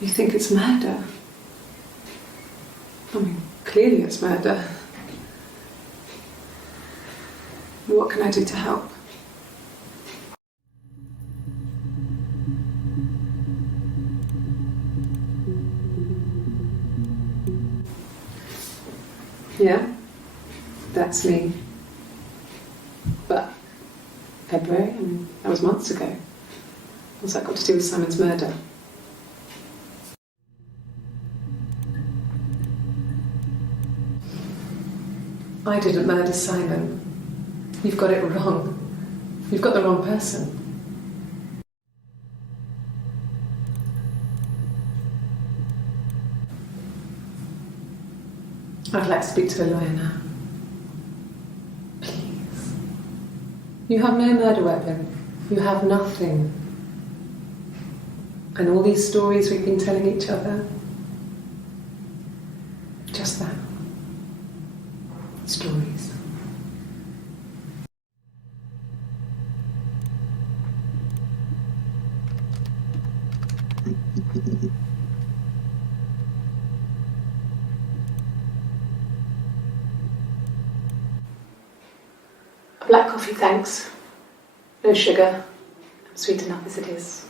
You think it's murder? I mean, clearly it's murder. What can I do to help? Yeah, that's me. But February, I mean, that was months ago. What's that got to do with Simon's murder? I didn't murder Simon. You've got it wrong. You've got the wrong person. I'd like to speak to a lawyer now. Please. You have no murder weapon. You have nothing. And all these stories we've been telling each other, just that. Stories. A black coffee, thanks. No sugar. I'm sweet enough as it is.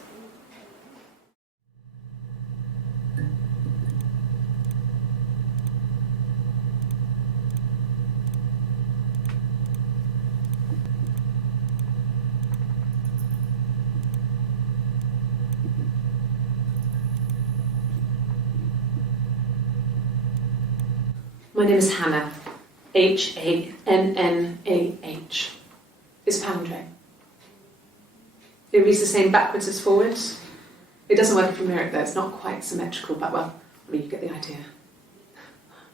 My name is Hannah. H-A-N-N-A-H. It's palindrome. It reads the same backwards as forwards. It doesn't work if you mirror it though, it's not quite symmetrical, but well, I mean, you get the idea.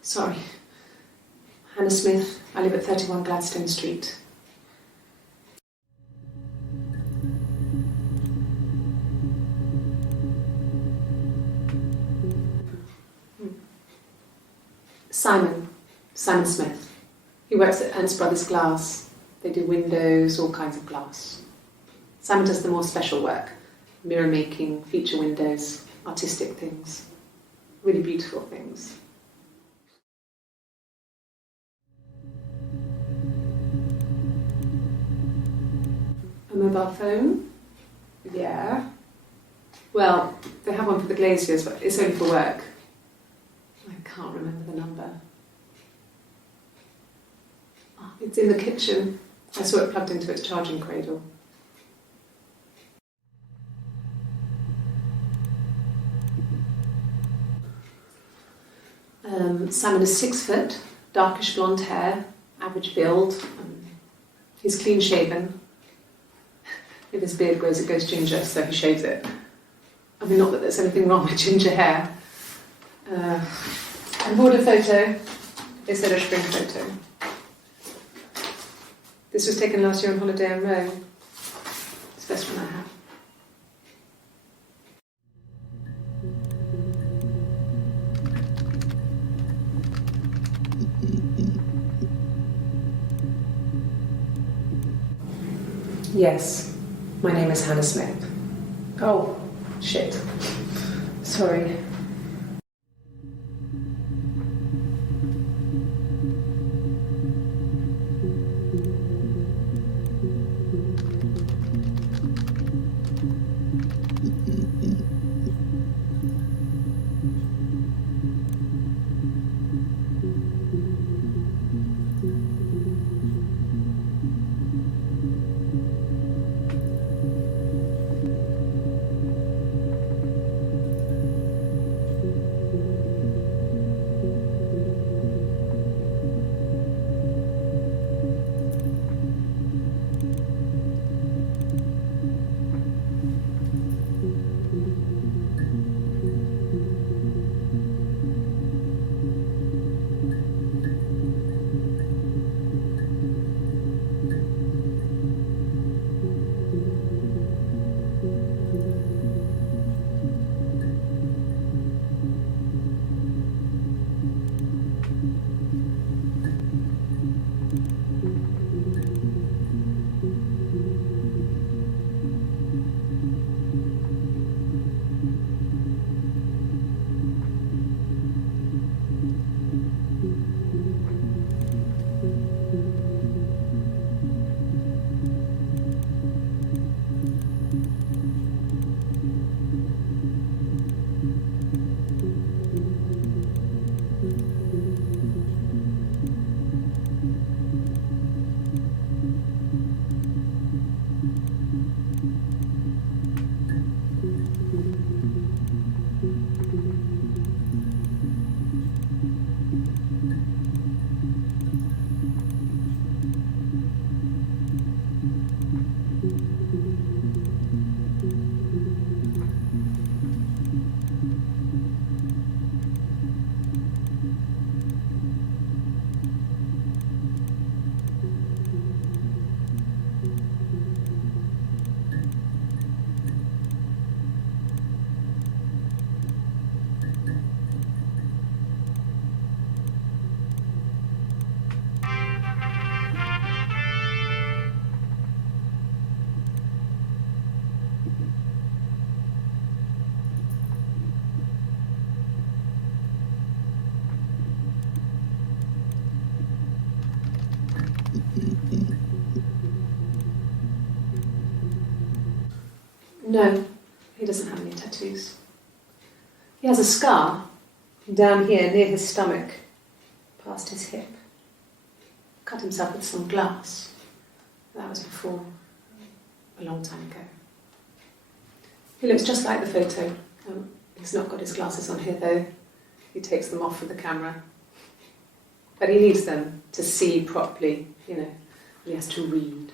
Sorry. Hannah Smith, I live at 31 Gladstone Street. Simon Smith. He works at Ernst Brothers Glass. They do windows, all kinds of glass. Simon does the more special work, mirror making, feature windows, artistic things, really beautiful things. A mobile phone? Yeah. Well, they have one for the glaziers, but it's only for work. I can't remember the number. Oh, it's in the kitchen. I saw it plugged into its charging cradle. Simon is 6 foot, darkish blonde hair, average build. He's clean shaven. If his beard grows, it goes ginger, so he shaves it. I mean, not that there's anything wrong with ginger hair. And border photo. They said a spring photo. This was taken last year on holiday in Rome. It's the best one I have. Yes, my name is Hannah Smith. Oh, shit. Sorry. No, he doesn't have any tattoos. He has a scar down here near his stomach, past his hip. Cut himself with some glass. That was before, a long time ago. He looks just like the photo. He's not got his glasses on here though. He takes them off with the camera. But he needs them to see properly, you know. He has to read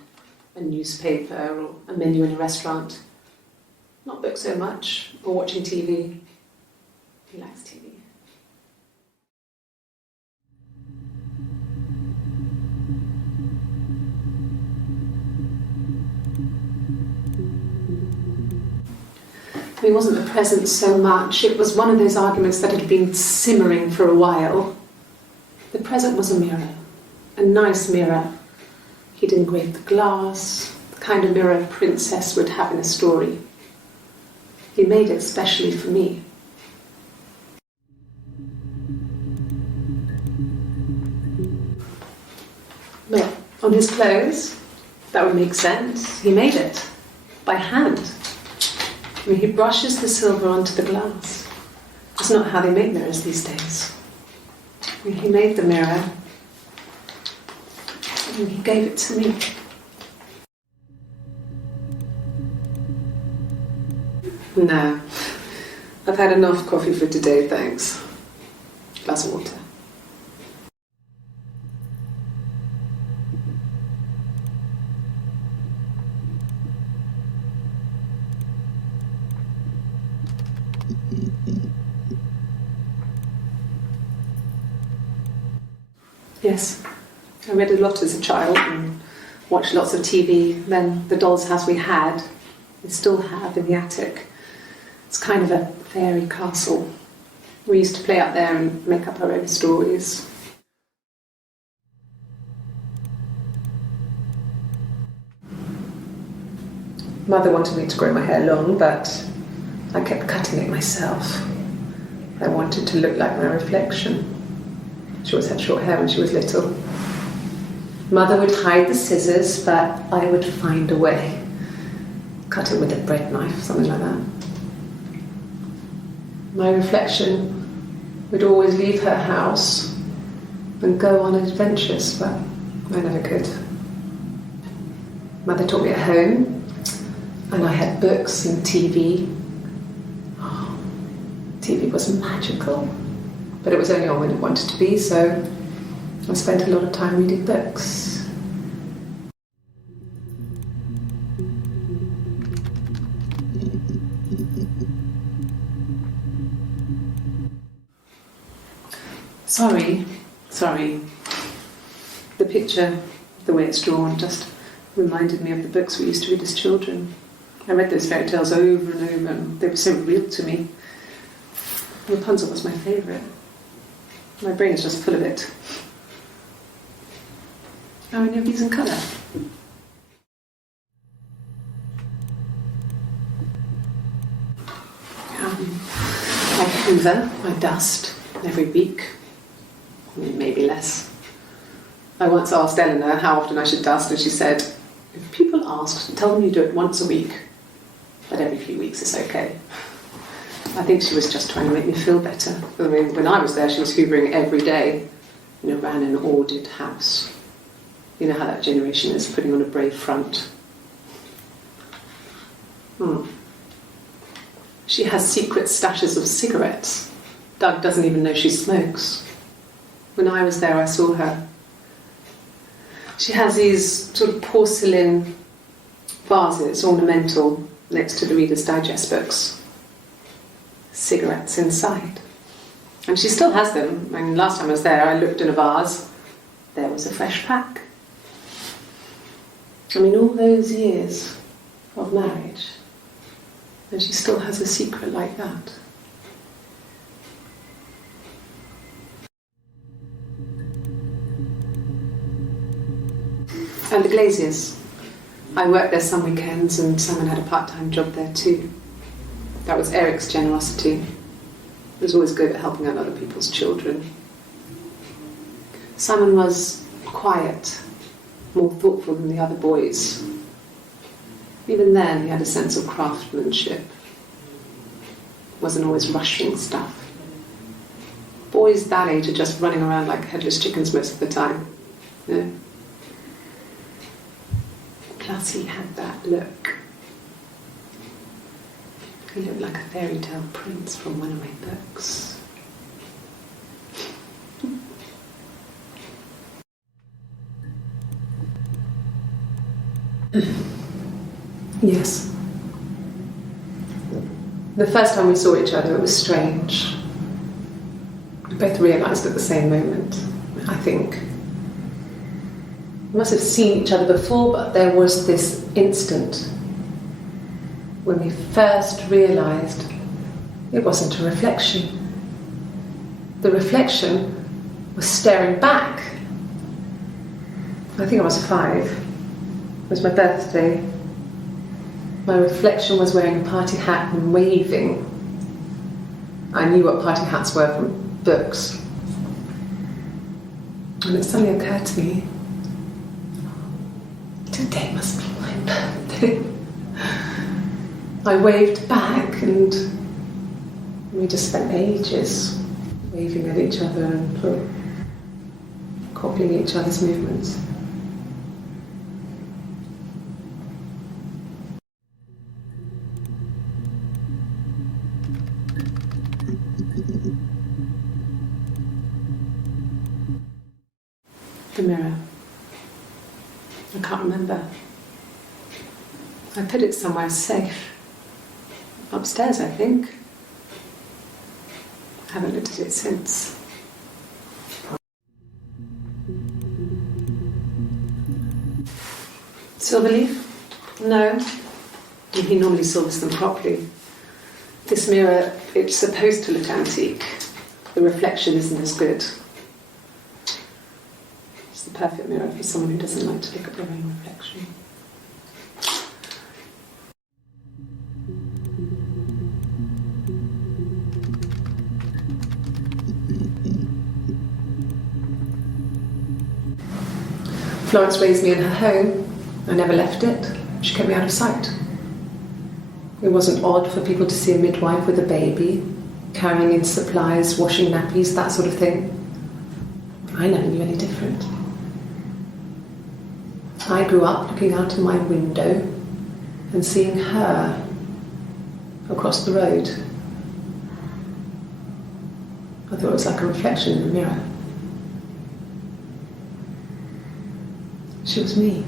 a newspaper or a menu in a restaurant. Not books so much, or watching TV. He likes TV. He wasn't the present so much. It was one of those arguments that had been simmering for a while. The present was a mirror, a nice mirror. He'd engraved the glass, the kind of mirror a princess would have in a story. He made it specially for me. Well, on his clothes, that would make sense. He made it by hand. I mean, he brushes the silver onto the glass. It's not how they make mirrors these days. I mean, he made the mirror and he gave it to me. No, I've had enough coffee for today, thanks. Glass of water. Yes, I read a lot as a child and watched lots of TV. Then the doll's house we had, we still have in the attic. It's kind of a fairy castle. We used to play out there and make up our own stories. Mother wanted me to grow my hair long, but I kept cutting it myself. I wanted to look like my reflection. She always had short hair when she was little. Mother would hide the scissors, but I would find a way. Cut it with a bread knife, something like that. My reflection would always leave her house and go on adventures, but I never could. Mother taught me at home, and I had books and TV. Oh, TV was magical. But it was only on when it wanted to be, so I spent a lot of time reading books. Sorry. The picture, the way it's drawn, just reminded me of the books we used to read as children. I read those fairy tales over and over, and they were so real to me. Rapunzel was my favourite. My brain is just full of it. How many of these in colour? I hoover, I dust every week. Maybe less. I once asked Eleanor how often I should dust, and she said, if people ask, tell them you do it once a week, but every few weeks is okay. I think she was just trying to make me feel better. I mean, when I was there, she was hoovering every day. You know, ran an ordered house. You know how that generation is, putting on a brave front. She has secret stashes of cigarettes. Doug doesn't even know she smokes. When I was there, I saw her. She has these sort of porcelain vases, ornamental, next to the Reader's Digest books. Cigarettes inside. And she still has them. I mean, last time I was there, I looked in a vase. There was a fresh pack. I mean, all those years of marriage, and she still has a secret like that. And the Glaziers. I worked there some weekends, and Simon had a part-time job there too. That was Eric's generosity. He was always good at helping out other people's children. Simon was quiet, more thoughtful than the other boys. Even then, he had a sense of craftsmanship. Wasn't always rushing stuff. Boys that age are just running around like headless chickens most of the time. You know? Plus, he had that look. He looked like a fairy tale prince from one of my books. Yes. The first time we saw each other, it was strange. We both realised at the same moment, I think. We must have seen each other before, but there was this instant when we first realised it wasn't a reflection. The reflection was staring back. I think I was 5. It was my birthday. My reflection was wearing a party hat and waving. I knew what party hats were from books. And it suddenly occurred to me, today must be my birthday. I waved back and we just spent ages waving at each other and copying each other's movements. The mirror. I can't remember. I put it somewhere safe. Upstairs, I think. I haven't looked at it since. Silverleaf? No. He normally silvers them properly. This mirror, it's supposed to look antique. The reflection isn't as good. It's the perfect mirror for someone who doesn't like to look at their own reflection. Florence raised me in her home. I never left it. She kept me out of sight. It wasn't odd for people to see a midwife with a baby, carrying in supplies, washing nappies, that sort of thing. I never knew any different. I grew up looking out of my window and seeing her across the road. I thought it was like a reflection in the mirror. She was me.